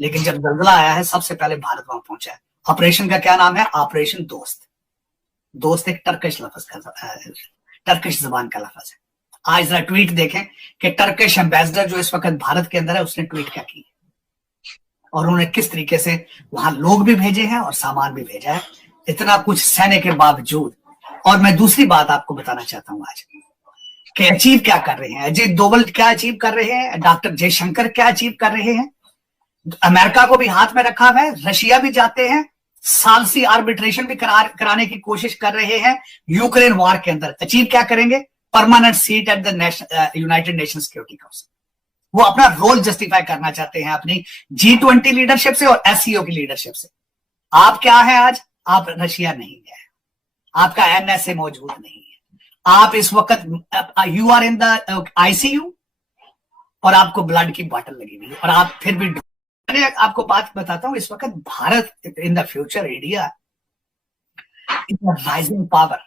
लेकिन जब जलजला आया है सबसे पहले भारत वहां पहुंचा है। ऑपरेशन का क्या नाम है? ऑपरेशन दोस्त। दोस्त एक टर्किश जबान का लफ्ज है। आज जरा ट्वीट देखें कि टर्किश एम्बेसडर जो इस वक्त भारत के अंदर है उसने ट्वीट क्या की और उन्होंने किस तरीके से वहां लोग भी भेजे हैं और सामान भी भेजा है, इतना कुछ सहने के बावजूद। और मैं दूसरी बात आपको बताना चाहता हूं आज कि अचीव क्या कर रहे हैं। अजीत डोवल क्या अचीव कर रहे हैं, डॉक्टर जयशंकर क्या अचीव कर रहे हैं। अमेरिका को भी हाथ में रखा हुआ है, रशिया भी जाते हैं, सालसी आर्बिट्रेशन भी कराने की कोशिश कर रहे हैं यूक्रेन वॉर के अंदर। अचीव क्या करेंगे? Permanent seat at the United nation security council. वो अपना रोल जस्टिफाई करना चाहते हैं अपनी G20 लीडरशिप से और SCO की लीडरशिप से। आप क्या है आज? आप रशिया नहीं है, आपका NSA मौजूद नहीं है, आप इस वक्त you are in the ICU और आपको ब्लड की बॉटल लगी हुई है और आप फिर भी। मैं आपको बात बताता हूं, इस वक्त Bharat in the future India is rising power.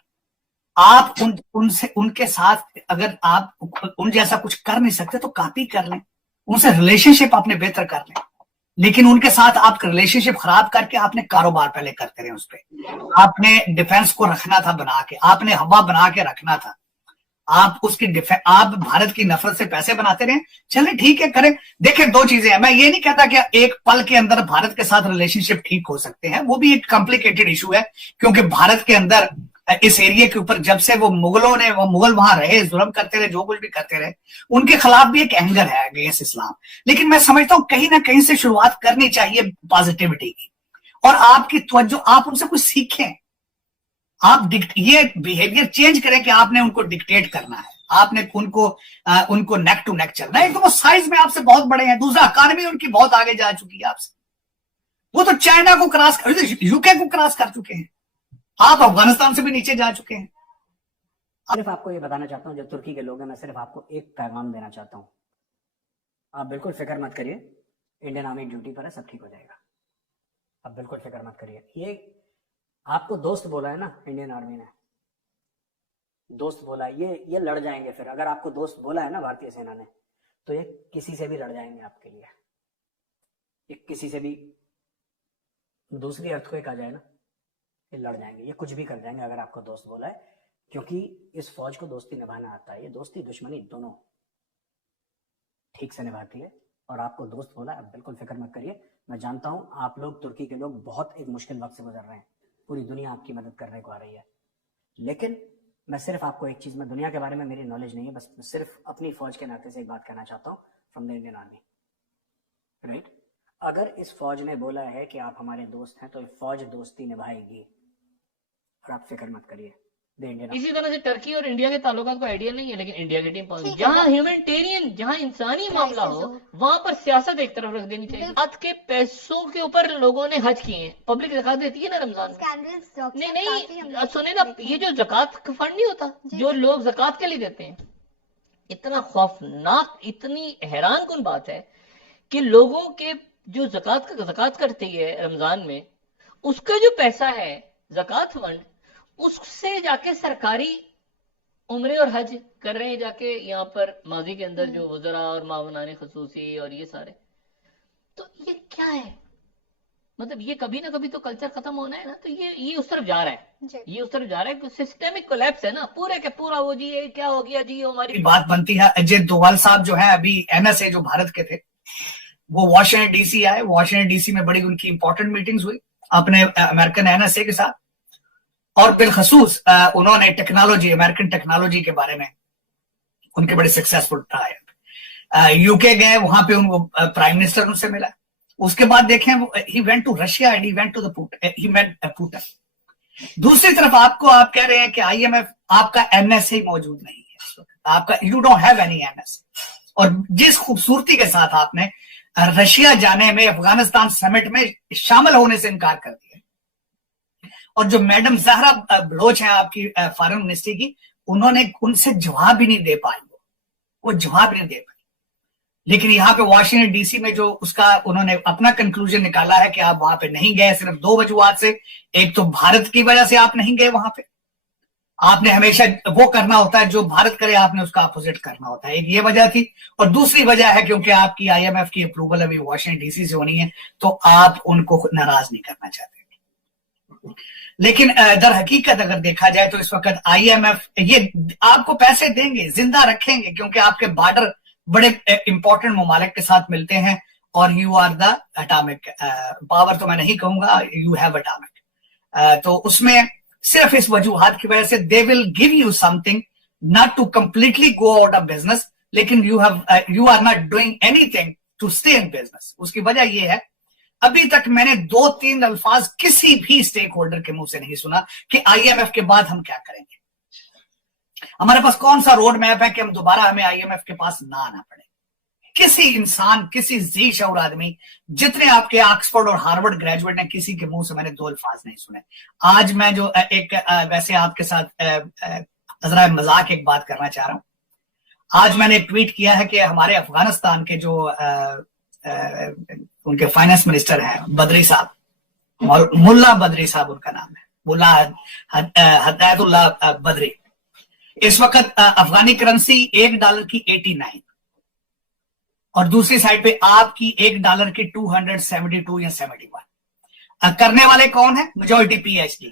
आप उनसे उनके साथ अगर आप उन जैसा कुछ कर नहीं सकते तो कॉपी कर लें, उनसे रिलेशनशिप अपने बेहतर कर लें, लेकिन उनके साथ आप रिलेशनशिप खराब करके आपने कारोबार पहले करते रहे उस पर। आपने डिफेंस को रखना था बना के, आपने हवा बना के रखना था, आप उसकी आप भारत की नफरत से पैसे बनाते रहे। चलिए ठीक है, करें। देखिए दो चीजें हैं, मैं ये नहीं कहता कि एक पल के अंदर भारत के साथ रिलेशनशिप ठीक हो सकते हैं, वो भी एक कॉम्प्लिकेटेड इशू है, क्योंकि भारत के अंदर इस एरिया के ऊपर जब से वो मुगल वहां रहे, जुल्म करते रहे, जो कुछ भी करते रहे, उनके खिलाफ भी एक एंगर है अगेंस्ट इस्लाम। लेकिन मैं समझता हूं कहीं ना कहीं से शुरुआत करनी चाहिए पॉजिटिविटी की, और आपकी तवज्जो, आप उनसे कुछ सीखें। आप ये बिहेवियर चेंज करें कि आपने उनको डिक्टेट करना है, आपने उनको नेक टू नेक चलना है। एक तो वो साइज में आपसे बहुत बड़े हैं, दूसरा इकॉनमी उनकी बहुत आगे जा चुकी है आपसे। वो तो चाइना को क्रॉस कर, यूके को क्रॉस कर चुके हैं, आप अफगानिस्तान से भी नीचे जा चुके हैं। सिर्फ आपको ये बताना चाहता हूं, जो तुर्की के लोग हैं, मैं सिर्फ आपको एक पैगाम देना चाहता हूं। आप बिल्कुल फिक्र मत करिए, इंडियन आर्मी ड्यूटी पर है, सब ठीक हो जाएगा। आप बिल्कुल फिक्र मत करिए। ये आपको दोस्त बोला है ना, इंडियन आर्मी ने दोस्त बोला है, ये लड़ जाएंगे। फिर अगर आपको दोस्त बोला है ना भारतीय सेना ने, तो ये किसी से भी लड़ जाएंगे आपके लिए। ये किसी से भी, दूसरी अर्थ को एक आ जाए ना, ये लड़ जाएंगे, ये कुछ भी कर जाएंगे अगर आपको दोस्त बोला है, क्योंकि इस फौज को दोस्ती निभाना आता है। ये दोस्ती दुश्मनी दोनों ठीक से निभाती है। और आपको दोस्त बोला, अब बिल्कुल फिक्र मत करिए। मैं जानता हूं आप लोग, तुर्की के लोग, बहुत एक मुश्किल वक्त से गुजर रहे हैं, पूरी दुनिया आपकी मदद करने को आ रही है। लेकिन मैं सिर्फ आपको एक चीज, में दुनिया के बारे में मेरी नॉलेज नहीं है, बस सिर्फ अपनी फौज के नाते से एक बात कहना चाहता हूँ, from the Indian army, right. अगर इस फौज ने बोला है कि आप हमारे दोस्त हैं, तो फौज दोस्ती निभाएगी, और आप फिक्र मत करिए। इसी तरह से टर्की और इंडिया के ताल्लुकात को आइडिया नहीं है, लेकिन इंडिया की टीम पहुंची। जहां ह्यूमैनिटेरियन, जहां इंसानी मामला हो, वहां पर सियासत एक तरफ रख देनी चाहिए। ज़कात के पैसों के ऊपर लोगों ने हज किए हैं, पब्लिक ज़कात देती है ना रमजान में। नहीं सुने ना, ये जो ज़कात का फंड नहीं होता जो लोग ज़कात के लिए देते हैं, इतना खौफनाक, इतनी हैरान कुन बात है कि लोगों के जो ज़कात करती है रमजान में, उसका जो पैसा है ज़कात फंड, उससे जाके सरकारी उम्रे और हज कर रहे हैं जाके यहाँ पर माजी के अंदर जो वज़रा और मावनाने खसूसी और ये सारे। तो ये क्या है? मतलब ये कभी ना कभी तो कल्चर खत्म होना है ना। तो ये उस तरफ जा रहा है, ये उस तरफ जा रहा है, सिस्टेमिक कोलैप्स है ना पूरे के पूरा। वो जी ये क्या हो गया जी, हमारी बात बनती है। अजय डोभाल साहब जो है अभी NSA जो भारत के थे, वो वॉशिंगटन DC आए। वॉशिंगटन DC में बड़ी उनकी इंपॉर्टेंट मीटिंग्स हुई अपने अमेरिकन NSA के साथ, और बिलखसूस उन्होंने टेक्नोलॉजी, अमेरिकन टेक्नोलॉजी के बारे में उनके बड़े सक्सेसफुल रहे। यूके गए, वहां पे उनको प्राइम मिनिस्टर उनसे मिला। उसके बाद देखें he went to Russia and he went to the Putin. दूसरी तरफ आप कह रहे हैं कि IMF, आपका NSA मौजूद नहीं है इस वक्त, आपका you don't have any NSA। और जिस खूबसूरती के साथ आपने रशिया जाने में, अफगानिस्तान समिट में शामिल होने से इनकार कर दिया, और जो मैडम जहरा बलोच है आपकी फॉरेन मिनिस्ट्री की, उन्होंने उनसे जवाब भी नहीं दे पाई, वो जवाब नहीं दे पाई। लेकिन यहाँ पे वॉशिंगटन DC में जो उसका उन्होंने अपना कंक्लूजन निकाला है कि आप वहां पे नहीं गए सिर्फ 2 वजूहात से। एक तो भारत की वजह से आप नहीं गए वहां पे, आपने हमेशा वो करना होता है जो भारत करे, आपने उसका अपोजिट करना होता है। एक ये वजह थी, और दूसरी वजह है क्योंकि आपकी आईएमएफ की अप्रूवल अभी वॉशिंगटन डीसी से होनी है, तो आप उनको नाराज नहीं करना चाहते। लेकिन दर हकीकत अगर देखा जाए तो इस वक्त आईएमएफ ये आपको पैसे देंगे, जिंदा रखेंगे, क्योंकि आपके बॉर्डर बड़े इंपॉर्टेंट ममालिक के साथ मिलते हैं, और you are the atomic power, तो मैं नहीं कहूंगा, यू हैव एटॉमिक। तो उसमें सिर्फ इस वजूहात की वजह से they will give you something, not to completely go out of business, लेकिन you are not doing anything to stay in business. उसकी वजह यह है, अभी तक मैंने 2-3 अल्फाज किसी भी स्टेक होल्डर के मुंह से नहीं सुना कि आईएमएफ के बाद हम क्या करेंगे, हमारे पास कौन सा रोड मैप है कि हम दोबारा हमें आईएमएफ के पास ना आना पड़े। किसी इंसान, किसी जी शऊर आदमी, जितने आपके ऑक्सफोर्ड और हार्वर्ड ग्रेजुएट हैं, किसी के मुंह से मैंने 2 अल्फाज नहीं सुने। आज मैं जो एक वैसे आपके साथ जरा मजाक एक बात करना चाह रहा हूं। आज मैंने एक ट्वीट किया है कि हमारे अफगानिस्तान के जो उनके फाइनेंस मिनिस्टर हैं बदरी साहब, मुल्ला बदरी साहब उनका नाम है, मुल्ला हदायतुल्लाह बदरी, इस वक्त अफगानी करेंसी $1 की 89 और दूसरी साइड पे आपकी $1 की 272 या 71। करने वाले कौन है? Majority PhD।